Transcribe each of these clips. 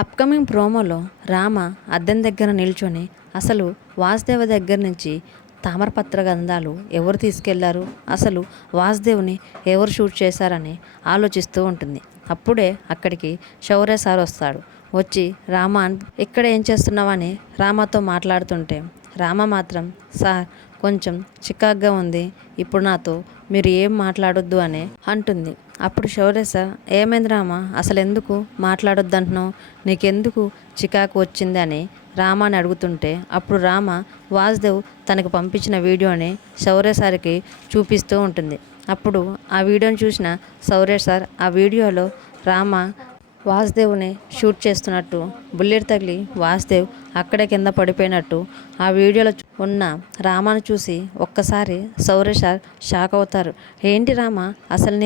Upcoming ప్రోమోలో రామ అద్దం దగ్గర నిల్చొని అసలు వాసుదేవ దగ్గర నుంచి తామరపత్ర గంధాలు ఎవరు తీసుకెళ్లారు, అసలు వాసుదేవ్ని ఎవరు షూట్ చేశారని ఆలోచిస్తూ ఉంటుంది. అప్పుడే అక్కడికి శౌర్య సార్ వస్తాడు. వచ్చి రామ ఇక్కడ ఏం చేస్తున్నావని రామతో మాట్లాడుతుంటే రామ మాత్రం సార్ కొంచెం చికాగ్గా ఉంది, ఇప్పుడు నాతో మీరు ఏం మాట్లాడొద్దు అని అంటుంది. అప్పుడు శౌర్య సార్ ఏమైంది రామ, అసలు ఎందుకు మాట్లాడొద్దు అంటున్నావు, నీకెందుకు చికాకు వచ్చింది అని రామాని అడుగుతుంటే అప్పుడు రామ వాసుదేవ్ తనకు పంపించిన వీడియోని శౌర్య సార్కి చూపిస్తూ ఉంటుంది. అప్పుడు ఆ వీడియోని చూసిన శౌర్య సార్ ఆ వీడియోలో రామ వాసుదేవ్ని షూట్ చేస్తున్నట్టు బుల్లెట్ తగిలి వాసుదేవ్ అక్కడే కింద పడిపోయినట్టు ఆ వీడియోలో ఉన్న రామాను చూసి ఒక్కసారి శౌర్య సార్ షాక్ అవుతారు. ఏంటి రామ, అసలు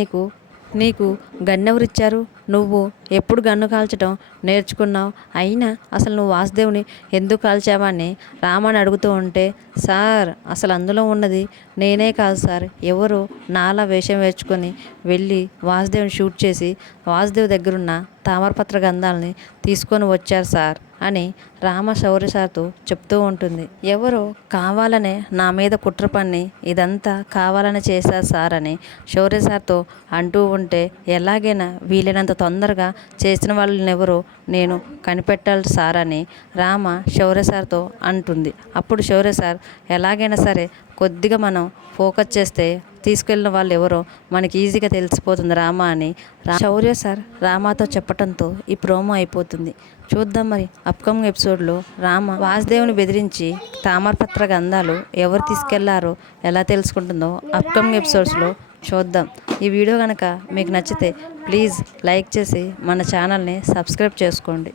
నీకు గన్ను ఎవరిచ్చారు, నువ్వు ఎప్పుడు గన్ను కాల్చడం నేర్చుకున్నావు, అయినా అసలు నువ్వు వాసుదేవ్ని ఎందుకు కాల్చావని రామాని అడుగుతూ ఉంటే సార్ అసలు అందులో ఉన్నది నేనే కాదు సార్, ఎవరు నాలా వేషం వేసుకొని వెళ్ళి వాసుదేవ్ని షూట్ చేసి వాసుదేవ్ దగ్గరున్న తామరపత్ర గంధాలని తీసుకొని వచ్చారు సార్ అని రామ శౌర్య సార్తో చెప్తూ ఉంటుంది. ఎవరో కావాలనే నా మీద కుట్ర పన్ని ఇదంతా కావాలని చేశారు సార్ అని శౌర్య సార్తో అంటూ ఉంటే ఎలాగైనా వీలైనంత తొందరగా చేసిన వాళ్ళని ఎవరో నేను కనిపెట్టాలి సార్ అని రామ శౌర్య సార్తో అంటుంది. అప్పుడు శౌర్య సార్ ఎలాగైనా సరే కొద్దిగా మనం ఫోకస్ చేస్తే తీసుకెళ్ళిన వాళ్ళు ఎవరో మనకి ఈజీగా తెలిసిపోతుంది రామ అని శౌర్య సార్ రామాతో చెప్పడంతో ఈ ప్రోమో అయిపోతుంది. చూద్దాం మరి అప్కమింగ్ ఎపిసోడ్లో రామ వాసుదేవ్ని బెదిరించి తామరపత్ర గంధాలు ఎవరు తీసుకెళ్లారో ఎలా తెలుసుకుంటుందో అప్కమింగ్ ఎపిసోడ్స్లో చూద్దాం. ఈ వీడియో కనుక మీకు నచ్చితే ప్లీజ్ లైక్ చేసి మన ఛానల్ని సబ్స్క్రైబ్ చేసుకోండి.